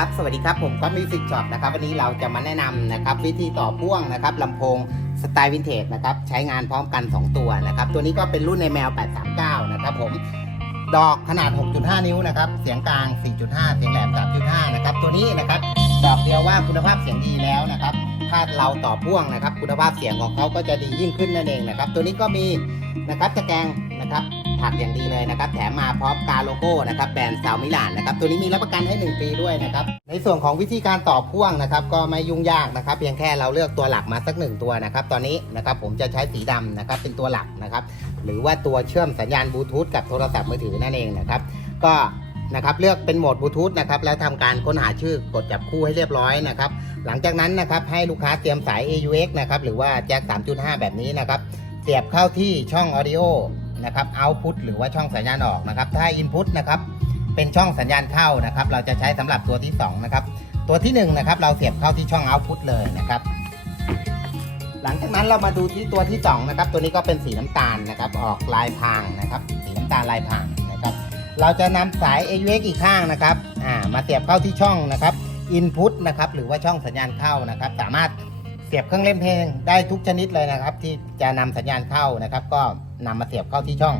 ับสวัสดีครับ ผมก็มิวสิกช็อปนะครับ วันนี้เราจะมาแนะนำนะครับ วิธีต่อพ่วงนะครับลำโพงสไตล์วินเทจนะครับ ใช้งานพร้อมกัน 2 ตัวนะครับ ตัวนี้ก็เป็นรุ่นในแมว 839 นะครับผม ดอกขนาด 6.5 นิ้วนะครับ เสียงกลาง 4.5 เสียงแหลม 3.5 นะครับ ตัวนี้นะครับ ดอกเดียวว่าคุณภาพเสียงดีแล้วนะครับ ถ้าเราต่อพ่วงนะครับ คุณภาพเสียงของเขาก็จะดียิ่งขึ้นนั่นเองนะครับ ตัวนี้ก็มีนะครับตะแกรงนะครับ ถักอย่างดีเลยนะครับ แถมมาพร้อมกาโลโก้นะครับแบรนด์ซาวมิลานนะครับตัวนี้มีรับประกันให้ 1 ปีด้วยนะครับในส่วนของวิธีการต่อพ่วงนะครับก็ไม่ยุ่งยากนะครับเพียงแค่เราเลือกตัวหลักมาสักหนึ่งตัวนะครับตอนนี้นะครับผมจะใช้สีดำนะครับเป็นตัวหลักนะครับหรือว่าตัวเชื่อมสัญญาณบลูทูธกับโทรศัพท์มือถือนั่นเองนะครับก็นะครับเลือกเป็นโหมดบลูทูธนะครับแล้วทำการค้นหาชื่อกดจับคู่ให้เรียบร้อยนะครับหลังจากนั้นนะครับให้ลูกค้าเตรียมสาย AUX นะครับหรือว่าแจ็ค3.5 แบบนี้นะครับเสียบเข้าที่ช่อง Audio นะครับ Output หรือว่าช่องสัญญาณออกนะครับ ถ้า Input นะครับเป็นช่องสัญญาณเข้านะครับ เราจะใช้สำหรับตัวที่2นะครับ ตัวที่1นะครับเราเสียบเข้าที่ช่อง Output เลยนะครับ หลังจากนั้นเรามาดูที่ตัวที่2นะครับ ตัวนี้ก็เป็นสีน้ำตาลนะครับ ออกลายพางนะครับ สีน้ำตาลลายพางนะครับ เราจะนำสาย AUX อีกข้างนะครับอ่ามาเสียบเข้าที่ช่องนะครับ Input นะครับหรือว่าช่องสัญญาณเข้านะครับ สามารถเสียบเครื่องเล่นเพลงได้ทุกชนิดเลยนะครับ ที่จะนำสัญญาณเข้านะครับก็ นำมาเสียบเข้าที่ช่อง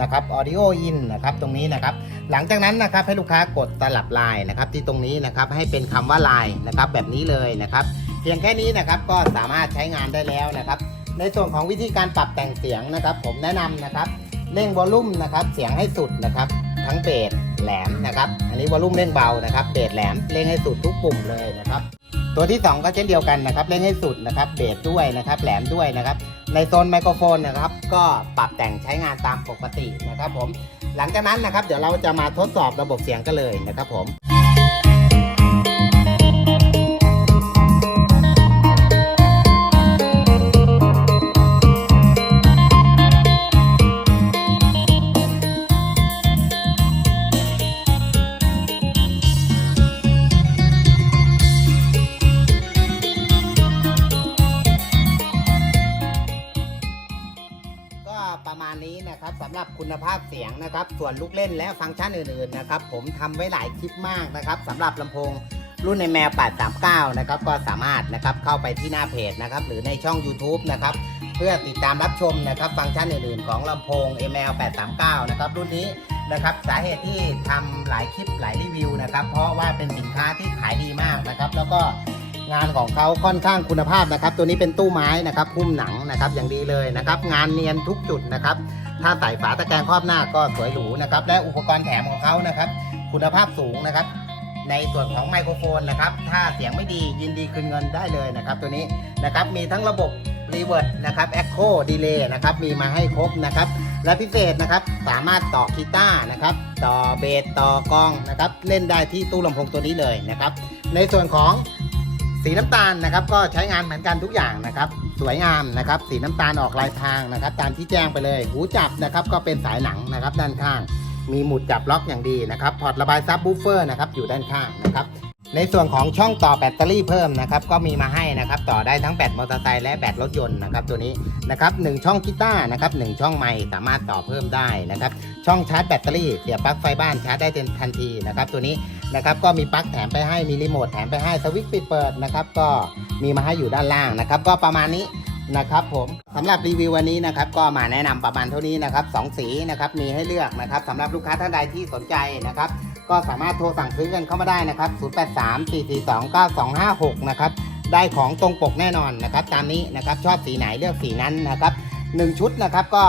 นะครับ Audio In นะครับตรงนี้นะครับ หลังจากนั้นนะครับให้ลูกค้ากดตลับลายนะครับ ที่ตรงนี้นะครับให้เป็นคำว่าลายนะครับ แบบนี้เลยนะครับ เพียงแค่นี้นะครับก็สามารถใช้งานได้แล้วนะครับ ในส่วนของวิธีการปรับแต่งเสียงนะครับ ผมแนะนำนะครับเร่งวอลลุ่มนะครับ เสียงให้สุดนะครับ ทั้งเบส แหลมนะครับ อันนี้วอลลุ่มเร่งเบานะครับเบสแหลมเร่งให้สุดทุกปุ่มเลยนะครับ ตัวที่ 2 ก็เช่นเดียวกันนะครับเร่งให้สุดนะครับเบสด้วยนะครับแหลมด้วยนะครับ ในโซนไมโครโฟนนะครับ ก็ปรับแต่งใช้งานตามปกตินะครับผมหลังจากนั้นนะครับ เดี๋ยวเราจะมาทดสอบระบบเสียงกันเลยนะครับผม ประมาณนี้นะครับสำหรับคุณภาพเสียงนะครับ ส่วนลูกเล่นและฟังก์ชันอื่นๆนะครับ ผมทำไว้หลายคลิปมากนะครับสำหรับลำโพงรุ่นในแมว 839 นะครับ ก็สามารถนะครับเข้าไปที่หน้าเพจนะครับ หรือในช่อง YouTube นะครับ เพื่อติดตามรับชมนะครับ ฟังก์ชันอื่นๆ ของลำโพง ML 839 นะครับ รุ่นนี้นะครับ สาเหตุที่ทำหลายคลิปหลายรีวิวนะครับ เพราะว่าเป็นสินค้าที่ขายดีมากนะครับ แล้วก็ งานของเขาค่อนข้างคุณภาพนะครับ ตัวนี้เป็นตู้ไม้นะครับหุ้มหนังนะครับอย่างดีเลยนะครับ งานเนียนทุกจุดนะครับ ถ้าใส่ฝาตะแกรงครอบหน้าก็สวยหรูนะครับ และอุปกรณ์แถมของเขานะครับ คุณภาพสูงนะครับ ในส่วนของไมโครโฟนนะครับ ถ้าเสียงไม่ดียินดีคืนเงินได้เลยนะครับ ตัวนี้นะครับมีทั้งระบบรีเวิร์ดนะครับแอคโคดีเลย์นะครับมีมาให้ครบนะครับ และพิเศษนะครับสามารถต่อกีตาร์นะครับต่อเบสต่อกลองนะครับเล่นได้ที่ตู้ลำโพงตัวนี้เลยนะครับ ในส่วนของ สีน้ำตาลนะครับ ก็ใช้งานเหมือนกันทุกอย่างนะครับ สวยงามนะครับ สีน้ำตาลออกลายทางนะครับ ตามที่แจ้งไปเลย หูจับนะครับ ก็เป็นสายหนังนะครับด้านข้าง มีหมุดจับล็อกอย่างดีนะครับ พอร์ตระบายซับบูเฟอร์นะครับอยู่ด้านข้างนะครับ ในส่วนของช่องต่อแบตเตอรี่เพิ่มนะครับก็มีมาให้นะครับต่อได้ทั้งแบตมอเตอร์ไซค์และแบตรถยนต์นะครับตัวนี้นะครับหนึ่งช่องกีตาร์นะครับหนึ่งช่องไมค์สามารถต่อเพิ่มได้นะครับช่องชาร์จแบตเตอรี่เสียบปลั๊กไฟบ้านชาร์จได้เต็มทันทีนะครับตัวนี้นะครับก็มีปลั๊กแถมไปให้มีรีโมทแถมไปให้สวิตช์ปิดเปิดนะครับก็มีมาให้อยู่ด้านล่างนะครับก็ประมาณนี้นะครับผมสำหรับรีวิววันนี้นะครับก็มาแนะนำประมาณเท่านี้นะครับสองสีนะครับมีให้เลือกนะครับสำหรับลูกค้าท่านใดที่สนใจนะครับ ก็สามารถโทรสั่งซื้อกันเข้ามาได้นะครับ 0834429256 นะครับ ได้ของตรงปกแน่นอนนะครับ ตามนี้นะครับ ชอบสีไหนเลือกสีนั้นนะครับหนึ่งชุดนะครับก็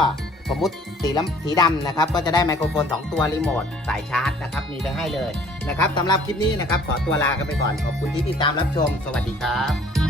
สมมุติสีล้ำสีดำนะครับ ก็จะได้ไมโครโฟน 2 ตัวรีโมทสายชาร์จนะครับ มีไปให้เลยนะครับสำหรับคลิปนี้นะครับ ขอตัวลากันไปก่อน ขอบคุณที่ติดตามรับชม สวัสดีครับ